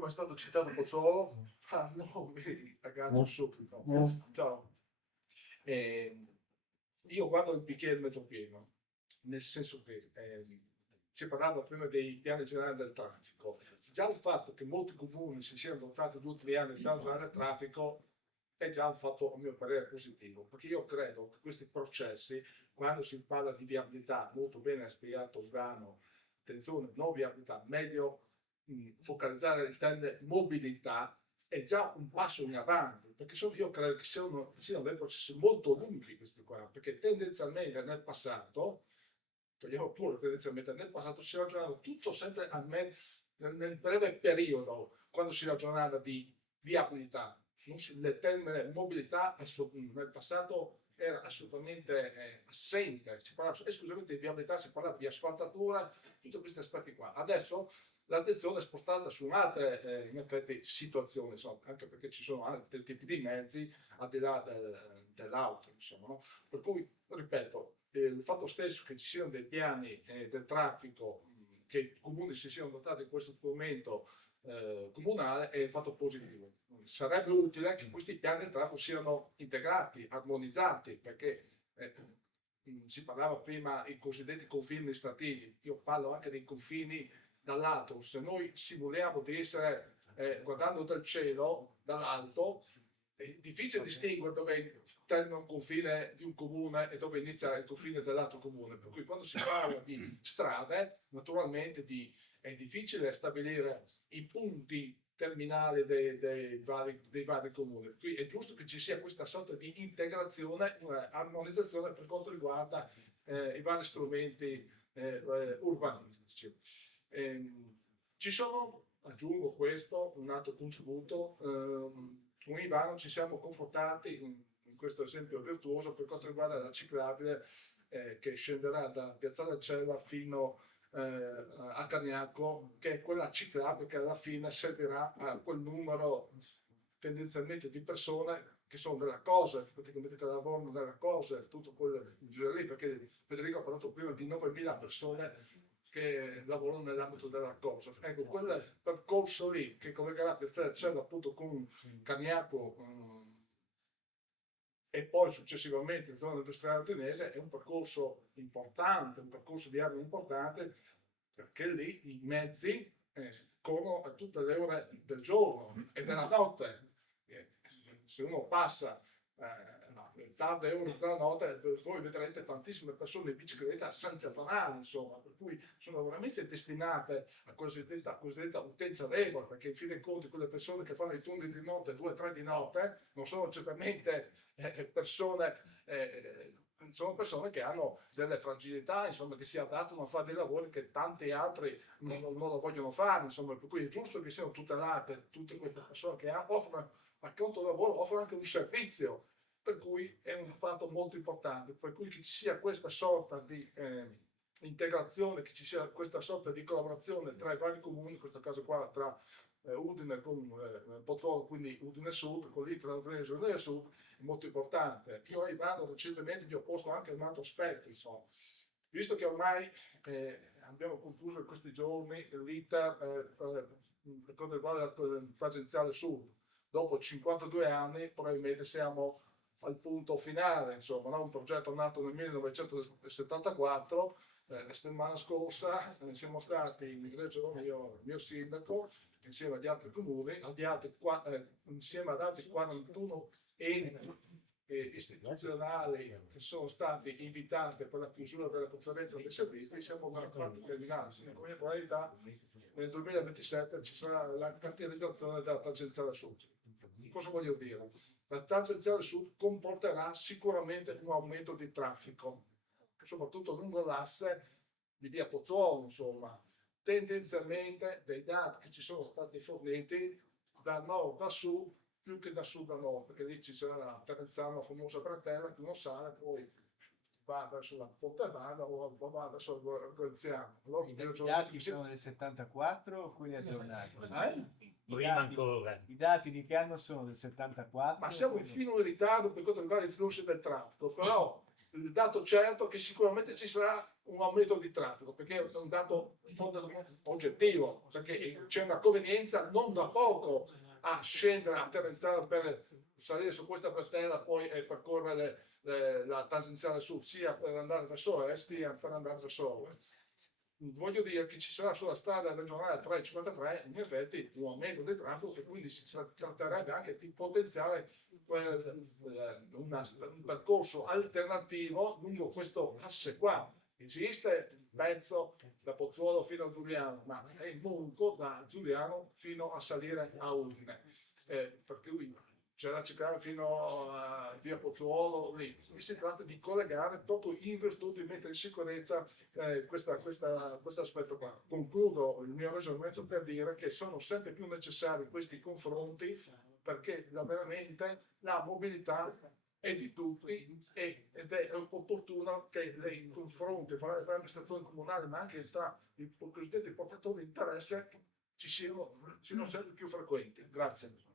come è stato citato Pozzolo, no, mi aggancio subito. Ciao. Io guardo il bicchiere mezzo pieno, nel senso che si parlava prima dei piani generali del traffico. Già il fatto che molti comuni si siano dotati 2 o 3 anni di piano generale del traffico è già un fatto, a mio parere, positivo, perché io credo che questi processi, quando si parla di viabilità, molto bene ha spiegato Ugano, attenzione, non viabilità, meglio focalizzare il termine mobilità, è già un passo in avanti, perché io credo che siano dei processi molto lunghi questi qua, perché tendenzialmente nel passato, togliamo pure tendenzialmente nel passato, si ragionava tutto sempre nel breve periodo, quando si ragionava di viabilità. Il termine mobilità nel passato era assolutamente assente, si parlava esclusivamente di viabilità, si parlava di asfaltatura, tutti questi aspetti qua. Adesso l'attenzione è spostata su altre in effetti situazioni, insomma, anche perché ci sono altri tipi di mezzi al di là dell'auto, insomma, no? Per cui, ripeto, il fatto stesso che ci siano dei piani del traffico, che i comuni si siano dotati di questo strumento comunale è un fatto positivo. Sarebbe utile che questi piani del traffico siano integrati, armonizzati, perché si parlava prima dei cosiddetti confini amministrativi, io parlo anche dei confini dall'alto. Se noi simuliamo di essere guardando dal cielo, dall'alto, è difficile distinguere dove termina un confine di un comune e dove inizia il confine dell'altro comune. Per cui quando si parla di strade, naturalmente è difficile stabilire i punti terminali dei vari comuni. Qui è giusto che ci sia questa sorta di integrazione, armonizzazione per quanto riguarda i vari strumenti urbanistici. Ci sono, aggiungo questo, un altro contributo, con Ivano ci siamo confrontati in questo esempio virtuoso per quanto riguarda la ciclabile che scenderà da Piazzale Cella fino a Cagnaco, che è quella ciclabile che alla fine servirà a quel numero tendenzialmente di persone che sono della cosa, praticamente che lavorano della cosa, tutto quel giro lì, perché Federico ha parlato prima di 9.000 persone che lavorano nell'ambito della cosa. Ecco, quel percorso lì che collegherà Piazzale Cella appunto con Cagnaco e poi successivamente in zona industriale altinese è un percorso importante, un percorso di armi importante, perché lì i mezzi corrono a tutte le ore del giorno e della notte. Se uno passa tarde ore della notte, voi vedrete tantissime persone in bicicletta senza fanali, insomma, per cui sono veramente destinate a cosiddetta utenza regola, perché in fin dei conti quelle persone che fanno i turni di notte, 2-3 di notte, non sono certamente persone sono persone che hanno delle fragilità, insomma, che si adattano a fare dei lavori che tanti altri non lo vogliono fare, insomma, per cui è giusto che siano tutelate tutte queste persone che offrono, accanto al lavoro, offrono anche un servizio, per cui è un fatto molto importante, per cui che ci sia questa sorta di integrazione, che ci sia questa sorta di collaborazione tra i vari comuni, in questo caso qua tra Udine con Pozzolo, quindi Udine Sud, con l'Itra Udine Sud, è molto importante. Io a Ivano recentemente vi ho posto anche un altro aspetto, insomma. Visto che ormai abbiamo concluso in questi giorni l'iter per quanto riguarda il tangenziale sud, dopo 52 anni probabilmente siamo al punto finale, insomma, no? Un progetto nato nel 1974, la settimana scorsa siamo stati in regione, io il mio sindaco, insieme agli altri comuni, insieme ad altri 41 enti istituzionali che sono stati invitati per la chiusura della conferenza dei servizi, siamo quasi terminati. Come probabilità nel 2027 ci sarà la cantierizzazione della tangenziale sud. Cosa voglio dire? La tangenziale sud comporterà sicuramente un aumento di traffico, soprattutto lungo l'asse di via Pozzolo, insomma. Tendenzialmente dai dati che ci sono stati forniti da nord a sud più che da sud a nord, perché lì ci sarà la Terenzano, la famosa bretella che uno sale, poi va verso la Pontevana o va verso il Goziano. Allora, i dati sono del 74 o quelli aggiornati? I dati di che anno sono del 74? Ma siamo in fino in ritardo per quanto riguarda i flussi del traffico, però il dato certo è che sicuramente ci sarà un aumento di traffico, perché è un dato oggettivo, perché c'è una convenienza non da poco a scendere a Terenzano per salire su questa bretella, poi percorrere la tangenziale sud, sia per andare verso est sia per andare verso ovest. Voglio dire che ci sarà sulla strada regionale 353 in effetti un aumento del traffico, e quindi si tratterebbe anche di potenziare un percorso alternativo lungo questo asse qua. Esiste il pezzo da Pozzuolo fino a Giuliano, ma è il munco da Giuliano fino a salire a Udine, per cui c'è da cercare fino a via Pozzuolo lì. E si tratta di collegare proprio in virtù di mettere in sicurezza questo aspetto qua. Concludo il mio ragionamento per dire che sono sempre più necessari questi confronti, perché veramente la mobilità è di tutti ed è opportuno che i confronti fra le amministrazioni comunali, ma anche tra i cosiddetti portatori di interesse, siano sempre più frequenti. Grazie.